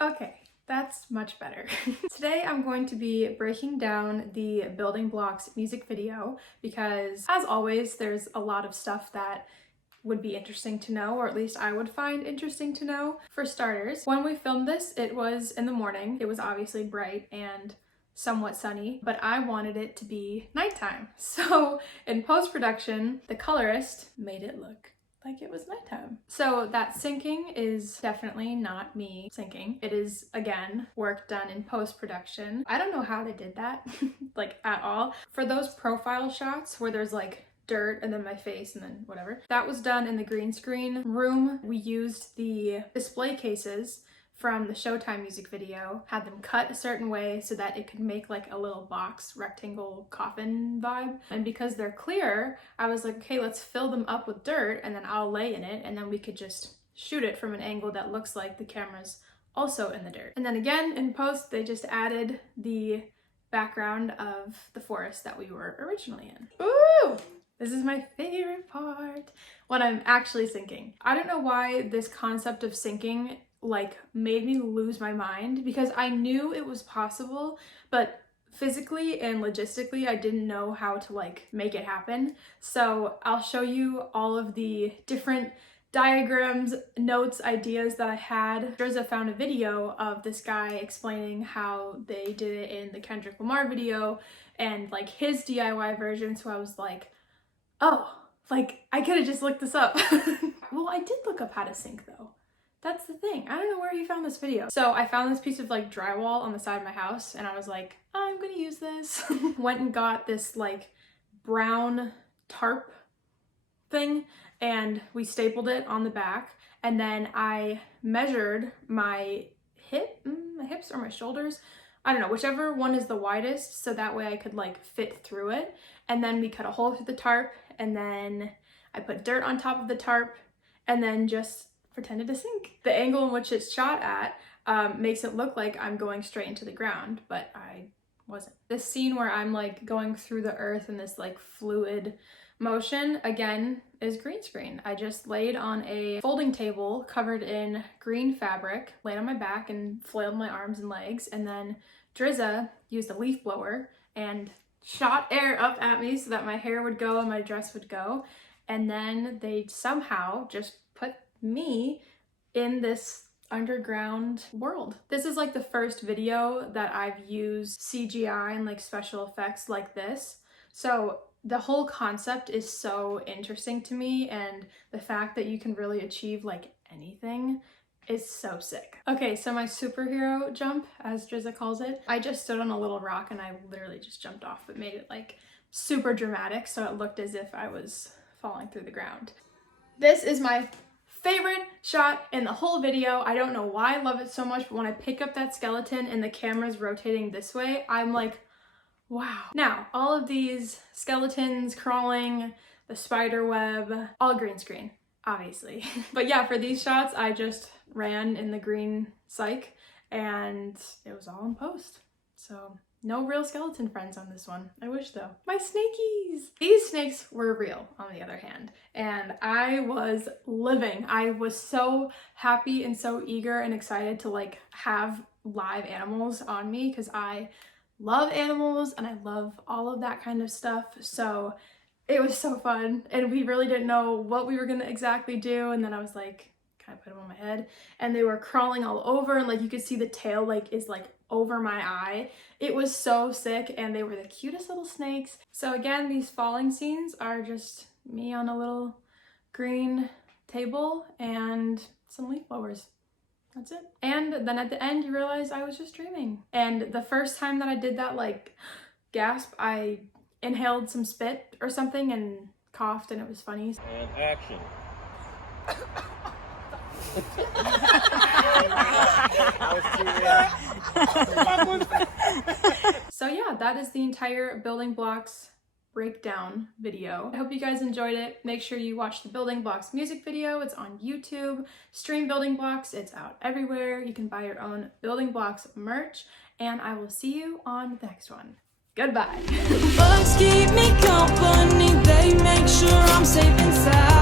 Okay, that's much better. Today I'm going to be breaking down the building blocks music video because, as always, there's a lot of stuff that would be interesting to know, or at least I would find interesting to know. For starters, when we filmed this, it was in the morning. It was obviously bright and somewhat sunny, but I wanted it to be nighttime. So in post-production, the colorist made it look like it was nighttime. So that syncing is definitely not me syncing. It is, again, work done in post-production. I don't know how they did that, like at all. For those profile shots where there's like dirt and then my face and then whatever, that was done in the green screen room. We used the display cases from the Showtime music video, had them cut a certain way so that it could make like a little box rectangle coffin vibe. And because they're clear, I was like, okay, let's fill them up with dirt and then I'll lay in it and then we could just shoot it from an angle that looks like the camera's also in the dirt. And then again, in post, they just added the background of the forest that we were originally in. Ooh! This is my favorite part, when I'm actually syncing. I don't know why this concept of syncing like made me lose my mind, because I knew it was possible, but physically and logistically I didn't know how to like make it happen. So I'll show you all of the different diagrams, notes, ideas that I had. Drizza found a video of this guy explaining how they did it in the Kendrick Lamar video and like his DIY version, so I was like, oh, like I could have just looked this up. Well, I did look up how to sync though. That's the thing. I don't know where he found this video. So I found this piece of like drywall on the side of my house and I was like, I'm gonna use this. Went and got this like brown tarp thing and we stapled it on the back, and then I measured my hips or my shoulders, I don't know, whichever one is the widest, so that way I could like fit through it. And then we cut a hole through the tarp, and then I put dirt on top of the tarp and then just pretended to sink. The angle in which it's shot at makes it look like I'm going straight into the ground, but I wasn't. This scene where I'm like going through the earth in this like fluid motion, again, is green screen. I just laid on a folding table covered in green fabric, laid on my back and flailed my arms and legs, and then Drizza used a leaf blower and shot air up at me so that my hair would go and my dress would go, and then they somehow just put me in this underground world. This is like the first video that I've used CGI and like special effects like this. So the whole concept is so interesting to me, and the fact that you can really achieve like anything is so sick. Okay, so my superhero jump, as Drizza calls it, I just stood on a little rock and I literally just jumped off, but made it like super dramatic so it looked as if I was falling through the ground. This is my favorite shot in the whole video. I don't know why I love it so much, but when I pick up that skeleton and the camera's rotating this way, I'm like, wow. Now, all of these skeletons crawling, the spider web, all green screen, obviously. But yeah, for these shots, I just ran in the green cyc and it was all in post. So no real skeleton friends on this one. I wish though. My snakies! These snakes were real, on the other hand, and I was living. I was so happy and so eager and excited to like have live animals on me, because I love animals and I love all of that kind of stuff. So it was so fun, and we really didn't know what we were gonna exactly do, and then I was like, I put them on my head and they were crawling all over, and like you could see the tail like is like over my eye. It was so sick, and they were the cutest little snakes. So again, these falling scenes are just me on a little green table and some leaf blowers. That's it. And then at the end you realize I was just dreaming. And the first time that I did that like gasp, I inhaled some spit or something and coughed, and it was funny. And action. So yeah, that is the entire building blocks breakdown video. I hope you guys enjoyed it. Make sure you watch the building blocks music video. It's on YouTube. Stream building blocks. It's out everywhere. You can buy your own building blocks merch, and I will see you on the next one. Goodbye. Bugs keep me company. They make sure I'm safe inside.